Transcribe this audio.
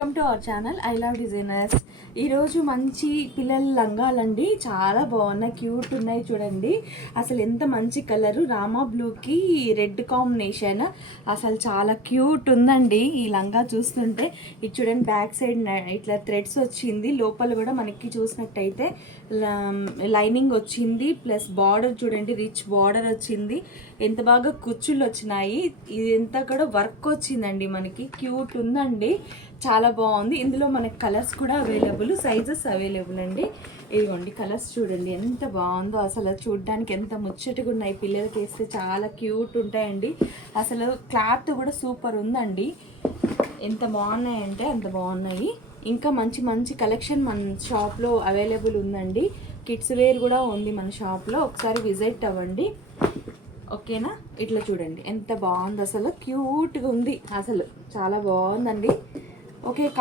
Welcome to our channel I love designers. ఈరోజు మంచి పిల్లల లంగాలండి, చాలా బాగున్నాయి, క్యూట్ ఉన్నాయి. చూడండి అసలు ఎంత మంచి కలరు, రామా బ్లూకి రెడ్ కాంబినేషన్. అసలు చాలా క్యూట్ ఉందండి ఈ లంగా చూస్తుంటే. ఇది చూడండి, బ్యాక్ సైడ్ ఇట్లా థ్రెడ్స్ వచ్చింది, లోపల కూడా మనకి చూసినట్టయితే లైనింగ్ వచ్చింది, ప్లస్ బార్డర్ చూడండి, రిచ్ బార్డర్ వచ్చింది, ఎంత బాగా కుచ్చుళ్ళు వచ్చినాయి. ఇదంతా కూడా వర్క్ వచ్చిందండి, మనకి క్యూట్ ఉందండి, చాలా బాగుంది. ఇందులో మనకి కలర్స్ కూడా అవైలబుల్, సైజెస్ అవైలబుల్ అండి. ఇదిగోండి కలర్స్ చూడండి ఎంత బాగుందో, అసలు చూడడానికి ఎంత ముచ్చటగా ఉన్నాయి, పిల్లలకి వేస్తే చాలా క్యూట్ ఉంటాయండి. అసలు క్లాత్ కూడా సూపర్ ఉందండి, ఎంత బాగున్నాయంటే అంత బాగున్నాయి. ఇంకా మంచి మంచి కలెక్షన్ మన షాప్లో అవైలబుల్ ఉందండి. కిడ్స్ వేర్ కూడా ఉంది మన షాప్లో, ఒకసారి విజిట్ అవ్వండి, ఓకేనా. ఇట్లా చూడండి ఎంత బాగుంది, అసలు క్యూట్గా ఉంది, అసలు చాలా బాగుందండి. ఓకే.